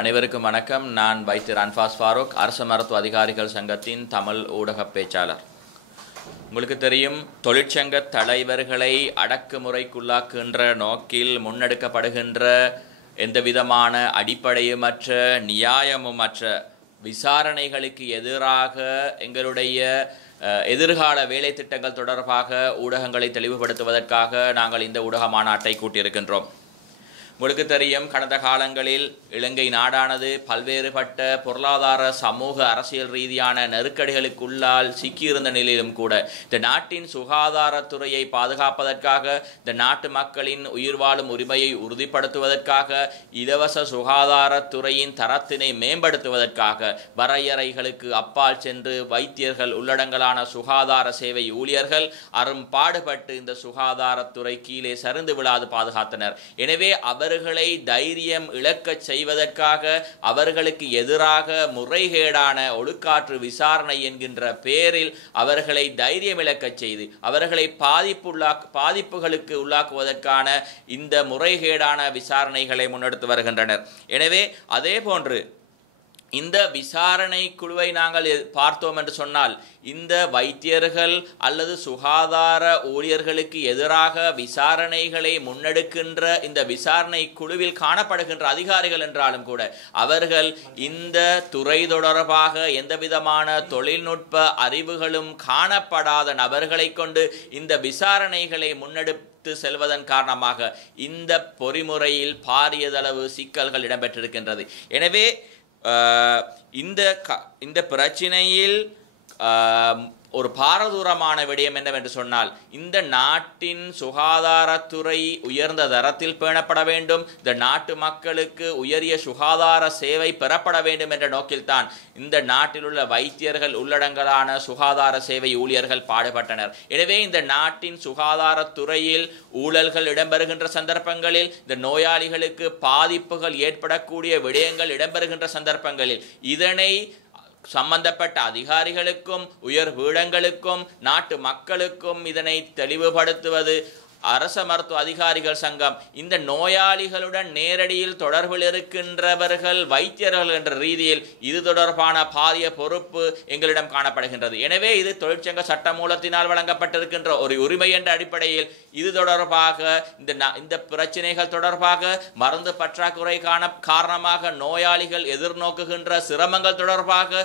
அனைவருக்கும் வணக்கம். நான் வைத்தியர் அன்ஃபாஸ் ஃபாரூக், அரசு மருத்துவ அதிகாரிகள் சங்கத்தின் தமிழ் ஊடக பேச்சாளர். உங்களுக்கு தெரியும், தொழிற்சங்க தலைவர்களை அடக்குமுறைக்குள்ளாக்குகின்ற நோக்கில் முன்னெடுக்கப்படுகின்ற எந்தவிதமான அடிப்படையுமற்ற நியாயமுமற்ற விசாரணைகளுக்கு எதிராக எங்களுடைய எதிர்கால வேலை திட்டங்கள் தொடர்பாக ஊடகங்களை தெளிவுபடுத்துவதற்காக நாங்கள் இந்த ஊடக மாநாட்டை கூட்டியிருக்கின்றோம். உங்களுக்கு தெரியும், கடந்த காலங்களில் இலங்கை நாடானது பல்வேறுபட்ட பொருளாதார சமூக அரசியல் ரீதியான நெருக்கடிகளுக்குள்ளால் சிக்கியிருந்த நிலையிலும் கூட இந்த நாட்டின் சுகாதாரத்துறையை பாதுகாப்பதற்காக, இந்த நாட்டு மக்களின் உயிர் வாழும் உரிமையை உறுதிப்படுத்துவதற்காக, இலவச சுகாதாரத்துறையின் தரத்தினை மேம்படுத்துவதற்காக வரையறைகளுக்கு அப்பால் சென்று வைத்தியர்கள் உள்ளடங்கலான சுகாதார சேவை ஊழியர்கள் அரும்பாடுபட்டு இந்த சுகாதாரத்துறை கீழே சரிந்து விழாது பாதுகாத்தனர். எனவே அவர்களை தைரியம் இழக்கச் செய்வதற்காக அவர்களுக்கு எதிராக முறைகேடான ஒழுக்காற்று விசாரணை என்கின்ற பெயரில் அவர்களை தைரியம் இழக்கச் செய்து அவர்களை பாதிப்புகளுக்கு உள்ளாக்குவதற்கான இந்த முறைகேடான விசாரணைகளை முன்னெடுத்து வருகின்றனர். எனவே அதே போன்று இந்த விசாரணை குழுவை நாங்கள் பார்த்தோம் என்று சொன்னால், இந்த வைத்தியர்கள் அல்லது சுகாதார ஊழியர்களுக்கு எதிராக விசாரணைகளை முன்னெடுக்கின்ற இந்த விசாரணை குழுவில் காணப்படுகின்ற அதிகாரிகள் என்றாலும் கூட அவர்கள் இந்த துறை தொடர்பாக எந்தவிதமான தொழில்நுட்ப அறிவுகளும் காணப்படாத நபர்களை கொண்டு இந்த விசாரணைகளை முன்னெடுத்து செல்வதன் காரணமாக இந்த பொறிமுறையில் பாரியதளவு சிக்கல்கள் இடம்பெற்றிருக்கின்றது. எனவே இந்த பிரச்சினையில் ஒரு பாரதூரமான விடயம் என்னவென்று சொன்னால், இந்த நாட்டின் சுகாதாரத்துறை உயர்ந்த தரத்தில் பேணப்பட வேண்டும், இந்த நாட்டு மக்களுக்கு உயரிய சுகாதார சேவை பெறப்பட வேண்டும் என்ற நோக்கில்தான் இந்த நாட்டில் உள்ள வைத்தியர்கள் உள்ளடங்கலான சுகாதார சேவை ஊழியர்கள் பாடுபட்டனர். எனவே இந்த நாட்டின் சுகாதாரத்துறையில் ஊழல்கள் இடம்பெறுகின்ற சந்தர்ப்பங்களில், இந்த நோயாளிகளுக்கு பாதிப்புகள் ஏற்படக்கூடிய விடயங்கள் இடம்பெறுகின்ற சந்தர்ப்பங்களில் இதனை சம்பந்தப்பட்ட அதிகாரிகளுக்கும் உயர் பீடங்களுக்கும் நாட்டு மக்களுக்கும் இதனை தெளிவுபடுத்துவது அரச மருத்துவ அதிகாரிகள் சங்கம். இந்த நோயாளிகளுடன் நேரடியில் தொடர்பில் இருக்கின்றவர்கள் வைத்தியர்கள் என்ற ரீதியில் இது தொடர்பான பாரிய பொறுப்பு எங்களிடம் காணப்படுகின்றது. எனவே இது தொழிற்சங்க சட்ட மூலத்தினால் வழங்கப்பட்டிருக்கின்ற ஒரு உரிமை என்ற அடிப்படையில் இது தொடர்பாக இந்த பிரச்சனைகள் தொடர்பாக மருந்து பற்றாக்குறை காரணமாக நோயாளிகள் எதிர்நோக்குகின்ற சிரமங்கள் தொடர்பாக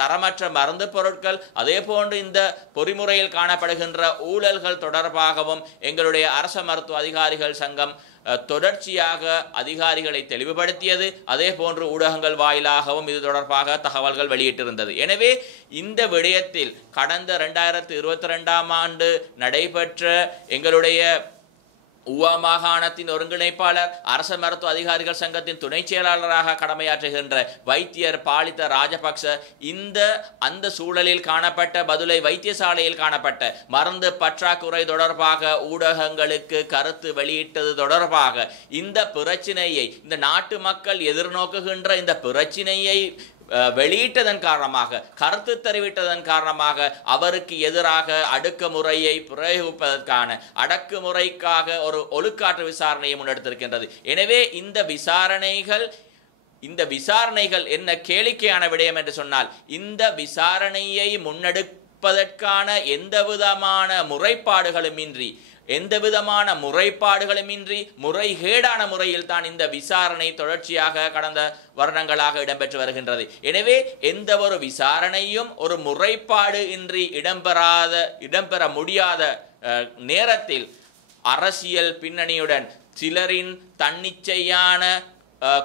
தரமற்ற மருந்து பொருட்கள், அதே போன்று இந்த பொறிமுறையில் காணப்படுகின்ற ஊழல்கள் தொடர்பாகவும் எங்களுடைய அரச மருத்துவ அதிகாரிகள் சங்கம் தொடர்ச்சியாக அதிகாரிகளை தெளிவுபடுத்தியது. அதே போன்று ஊடகங்கள் வாயிலாகவும் இது தொடர்பாக தகவல்கள் வெளியிட்டிருந்தது. எனவே இந்த விடயத்தில் கடந்த 2022ஆம் ஆண்டு நடைபெற்ற எங்களுடைய ஊவா மாகாணத்தின் ஒருங்கிணைப்பாளர், அரச மருத்துவ அதிகாரிகள் சங்கத்தின் துணை செயலாளராக கடமையாற்றுகின்ற வைத்தியர் பாலித ராஜபக்ச அந்த சூழலில் காணப்பட்ட பதுளை வைத்தியசாலையில் காணப்பட்ட மருந்து பற்றாக்குறை தொடர்பாக ஊடகங்களுக்கு கருத்து வெளியிட்டது தொடர்பாக இந்த பிரச்சினையை, இந்த நாட்டு மக்கள் எதிர்நோக்குகின்ற இந்த பிரச்சினையை வெளியிட்டதன் காரணமாக, கருத்து தெரிவித்ததன் காரணமாக அவருக்கு எதிராக அடக்குமுறையை பிரயோகிப்பதற்கான அடக்குமுறைக்காக ஒரு ஒழுக்காற்று விசாரணையை முன்னெடுத்திருக்கின்றது. எனவே இந்த விசாரணைகள் என்ன கேளிக்கையான விடயம் என்று சொன்னால், இந்த விசாரணையை முன்னெடுப்பதற்கான எந்தவிதமான முறைப்பாடுகளுமின்றி முறைகேடான முறையில் தான் இந்த விசாரணை தொடர்ச்சியாக கடந்த வருடங்களாக இடம்பெற்று வருகின்றது. எனவே எந்த ஒரு விசாரணையும் ஒரு முறைப்பாடு இன்றி இடம்பெற முடியாத நேரத்தில் அரசியல் பின்னணியுடன் சிலரின் தன்னிச்சையான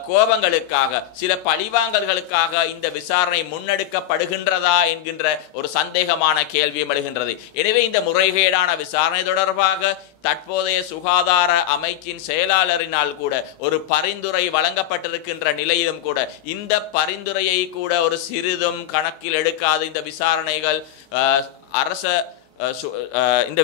கோபங்களுக்காக, சில பழிவாங்கல்களுக்காக இந்த விசாரணை முன்னெடுக்கப்படுகின்றதா என்கின்ற ஒரு சந்தேகமான கேள்வியும் எழுகின்றது. எனவே இந்த முறைகேடான விசாரணை தொடர்பாக தற்போதைய சுகாதார அமைச்சின் செயலாளரினால் கூட ஒரு பரிந்துரை வழங்கப்பட்டிருக்கின்ற நிலையிலும் கூட இந்த பரிந்துரையை கூட ஒரு சிறிதும் கணக்கில் எடுக்காது இந்த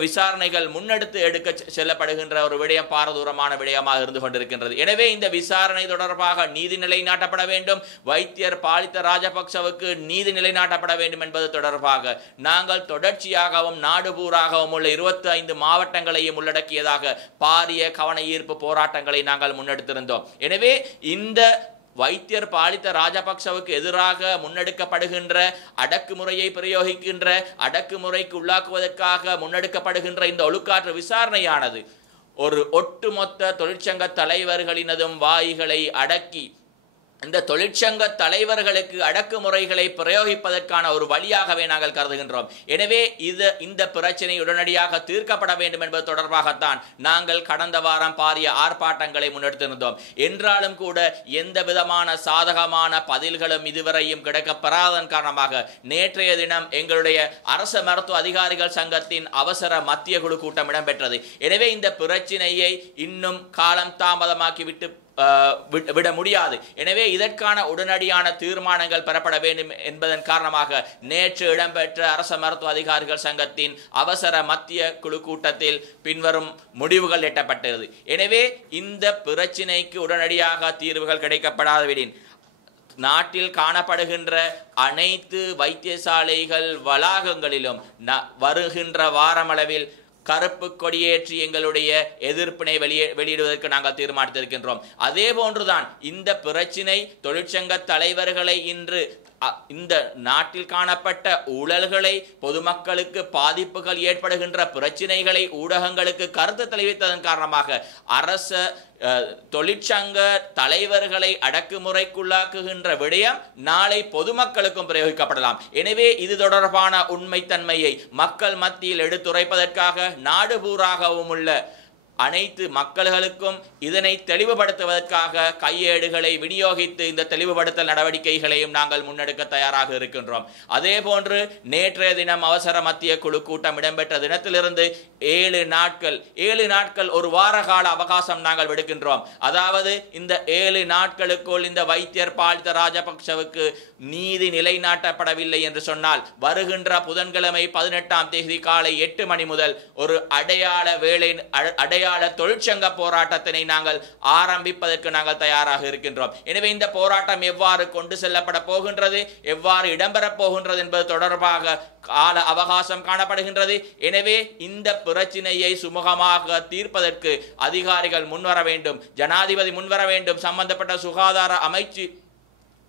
விசாரணைகள் முன்னெடுத்து எடுக்க செல்லப்படுகின்ற ஒரு விடயம் பாரதூரமான விடயமாக இருந்து கொண்டிருக்கின்றது. எனவே இந்த விசாரணை தொடர்பாக நீதி நிலைநாட்டப்பட வேண்டும், வைத்தியர் பாலித ராஜபக்சவுக்கு நீதி நிலைநாட்டப்பட வேண்டும் என்பது தொடர்பாக நாங்கள் தொடர்ச்சியாகவும் நாடு பூராகவும் உள்ள 25 மாவட்டங்களையும் உள்ளடக்கியதாக பாரிய கவன ஈர்ப்பு போராட்டங்களை நாங்கள் முன்னெடுத்திருந்தோம். எனவே இந்த வைத்தியர் பாலித்த ராஜபக்சவுக்கு எதிராக முன்னெடுக்கப்படுகின்ற அடக்குமுறையை பிரயோகிக்கின்ற அடக்குமுறைக்கு உள்ளாக்குவதற்காக முன்னெடுக்கப்படுகின்ற இந்த ஒழுக்காற்று விசாரணையானது ஒரு ஒட்டுமொத்த தொழிற்சங்க தலைவர்களினதும் வாய்களை அடக்கி இந்த தொழிற்சங்க தலைவர்களுக்கு அடக்குமுறைகளை பிரயோகிப்பதற்கான ஒரு வழியாகவே நாங்கள் கருதுகின்றோம். எனவே இந்த பிரச்சனை உடனடியாக தீர்க்கப்பட வேண்டும் என்பது தொடர்பாகத்தான் நாங்கள் கடந்த வாரம் பாரிய ஆர்ப்பாட்டங்களை முன்னெடுத்திருந்தோம். என்றாலும் கூட எந்த விதமான சாதகமான பதில்களும் இதுவரையும் கிடைக்கப்பெறாதன் காரணமாக நேற்றைய தினம் எங்களுடைய அரசு மருத்துவ அதிகாரிகள் சங்கத்தின் அவசர மத்திய குழு கூட்டம் இடம்பெற்றது. எனவே இந்த பிரச்சனையை இன்னும் காலம் தாமதமாக்கி விட முடியாது. எனவே இதற்கான உடனடியான தீர்மானங்கள் பெறப்பட வேண்டும் என்பதன் காரணமாக நேற்று இடம்பெற்ற அரச மருத்துவ அதிகாரிகள் சங்கத்தின் அவசர மத்திய குழு கூட்டத்தில் பின்வரும் முடிவுகள் எட்டப்பட்டது. எனவே இந்த பிரச்சினைக்கு உடனடியாக தீர்வுகள் கிடைக்கப்படாதவிடின் நாட்டில் காணப்படுகின்ற அனைத்து வைத்தியசாலைகள் வளாகங்களிலும் வருகின்ற வாரமளவில் கருப்பு கொடியேற்றி எங்களுடைய எதிர்ப்பினை வெளியிடுவதற்கு நாங்கள் தீர்மானித்திருக்கின்றோம். அதே போன்றுதான் இந்த பிரச்சினை தொழிற்சங்க தலைவர்களை இன்று இந்த நாட்டில் காணப்பட்ட ஊழல்களை பொதுமக்களுக்கு பாதிப்புகள் ஏற்படுகின்ற பிரச்சினைகளை ஊடகங்களுக்கு கருத்து தெரிவித்ததன் காரணமாக அரச தொழிற்சங்க தலைவர்களை அடக்குமுறைக்குள்ளாக்குகின்ற விடயம் நாளை பொதுமக்களுக்கும் பிரயோகிக்கப்படலாம். எனவே இது தொடர்பான உண்மைத்தன்மையை மக்கள் மத்தியில் எடுத்துரைப்பதற்காக நாடு பூராகவும் உள்ள அனைத்து மக்களுக்கும் இதனை தெளிவுபடுத்துவதற்காக கையேடுகளை விநியோகித்து இந்த தெளிவுபடுத்தல் நடவடிக்கைகளையும் நாங்கள் முன்னெடுக்க தயாராக இருக்கின்றோம். அதே போன்று நேற்றைய தினம் அவசர மத்திய குழு கூட்டம் இடம்பெற்ற தினத்திலிருந்து 7 நாட்கள் ஒரு வார கால அவகாசம் நாங்கள் விடுக்கின்றோம். அதாவது இந்த 7 நாட்களுக்குள் இந்த வைத்தியர் பாலித்த ராஜபக்சவுக்கு நீதி நிலைநாட்டப்படவில்லை என்று சொன்னால் வருகின்ற புதன்கிழமை 18ஆம் தேதி காலை 8 மணி முதல் ஒரு அடையாள தொழிற்சங்க போராட்டத்தினை நாங்கள் ஆரம்பிப்பதற்கு நாங்கள் தயாராக இருக்கின்றோம். எனவே இந்த போராட்டம் எவ்வாறு கொண்டு செல்லப்பட போகின்றது, எவ்வாறு இடம்பெறப் போகின்றது என்பது தொடர்பாக கால அவகாசம் காணப்படுகின்றது. எனவே இந்த பிரச்சினையை சுமூகமாக தீர்ப்பதற்கு அதிகாரிகள் முன்வர வேண்டும், ஜனாதிபதி முன்வர வேண்டும், சம்பந்தப்பட்ட சுகாதார அமைச்சு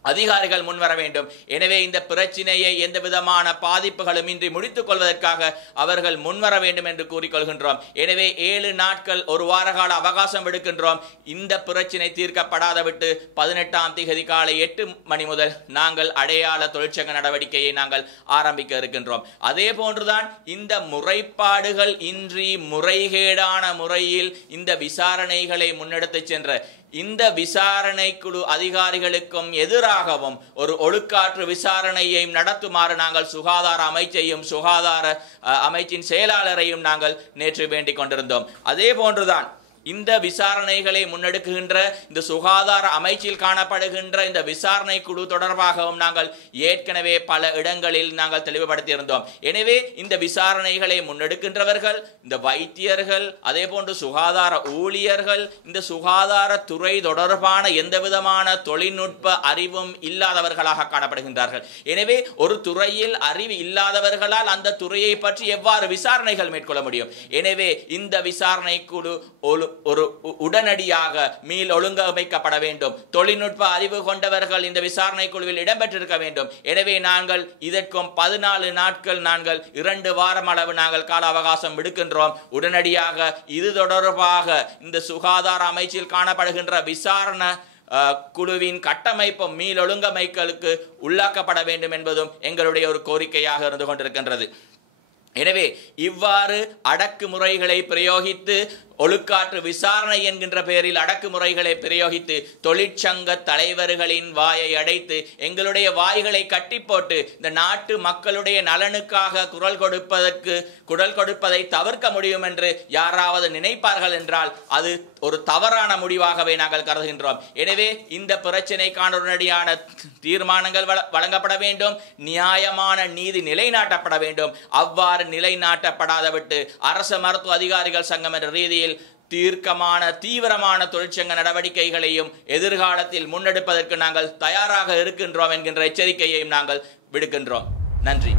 அதிகாரிகள் முன்வர வேண்டும். எனவே இந்த பிரச்சினையை எந்த விதமான பாதிப்புகளும் இன்றி முடித்துக் கொள்வதற்காக அவர்கள் முன்வர வேண்டும் என்று கூறிக்கொள்கின்றோம். எனவே 7 நாட்கள் ஒரு வார கால அவகாசம் விடுக்கின்றோம். இந்த பிரச்சினை தீர்க்கப்படாத விட்டு 18ஆம் தேதி காலை 8 மணி முதல் நாங்கள் அடையாள தொழிற்சங்க நடவடிக்கையை நாங்கள் ஆரம்பிக்க இருக்கின்றோம். அதே போன்றுதான் இந்த முறைப்பாடுகள் இன்றி முறைகேடான முறையில் இந்த விசாரணைகளை முன்னெடுத்து சென்ற இந்த விசாரணை குழு அதிகாரிகளுக்கும் எதிராகவும் ஒரு ஒழுக்காற்று விசாரணையை நடத்துமாறு நாங்கள் சுகாதார அமைச்சையும் சுகாதார அமைச்சின் செயலாளரையும் நாங்கள் நேற்று வேண்டிக் கொண்டிருந்தோம். அதே போன்றுதான் இந்த விசாரணைகளை முன்னெடுக்கின்ற இந்த சுகாதார அமைச்சில் காணப்படுகின்ற இந்த விசாரணை குழு தொடர்பாகவும் நாங்கள் ஏற்கனவே பல இடங்களில் நாங்கள் தெளிவுபடுத்தியிருந்தோம். எனவே இந்த விசாரணைகளை முன்னெடுக்கின்றவர்கள் இந்த வைத்தியர்கள், அதே போன்று சுகாதார ஊழியர்கள், இந்த சுகாதாரத்துறை தொடர்பான எந்த விதமான தொழில்நுட்ப அறிவும் இல்லாதவர்களாக காணப்படுகின்றார்கள். எனவே ஒரு துறையில் அறிவு இல்லாதவர்களால் அந்த துறையை பற்றி எவ்வாறு விசாரணைகள் மேற்கொள்ள முடியும்? எனவே இந்த விசாரணை குழு ஒரு உடனடியாக மீள் ஒழுங்கமைக்கப்பட வேண்டும். தொழில்நுட்ப அறிவு கொண்டவர்கள் இந்த விசாரணை குழுவில் இடம்பெற்றிருக்க வேண்டும். எனவே நாங்கள் இதற்கும் 14 நாட்கள் நாங்கள் 2 வாரம் அளவு நாங்கள் கால அவகாசம் விடுக்கின்றோம். உடனடியாக இது தொடர்பாக இந்த சுகாதார அமைச்சில் காணப்படுகின்ற விசாரணை குழுவின் கட்டமைப்பும் மீள் ஒழுங்கமைகளுக்கு உள்ளாக்கப்பட வேண்டும் என்பதும் எங்களுடைய ஒரு கோரிக்கையாக இருந்து கொண்டிருக்கின்றது. எனவே இவ்வாறு அடக்குமுறைகளை பிரயோகித்து ஒழுக்காற்று விசாரணை என்கின்ற பெயரில் அடக்குமுறைகளை பிரயோகித்து தொழிற்சங்க தலைவர்களின் வாயை அடைத்து எங்களுடைய வாய்களை கட்டி போட்டு இந்த நாட்டு மக்களுடைய நலனுக்காக குரல் கொடுப்பதை தவிர்க்க முடியும் என்று யாராவது நினைப்பார்கள் என்றால் அது ஒரு தவறான முடிவாகவே நாங்கள் கருதுகின்றோம். எனவே இந்த பிரச்சினைக்கான உடனடியான தீர்மானங்கள் வழங்கப்பட வேண்டும், நியாயமான நீதி நிலைநாட்டப்பட வேண்டும். அவ்வாறு நிலைநாட்டப்படாத விட்டு அரச மருத்துவ அதிகாரிகள் சங்கம் என்ற ரீதியில் தீவிரமான தொழிற்சங்க நடவடிக்கைகளையும் எதிர்காலத்தில் முன்னெடுப்பதற்கு நாங்கள் தயாராக இருக்கின்றோம் என்கின்ற எச்சரிக்கையையும் நாங்கள் விடுக்கின்றோம். நன்றி.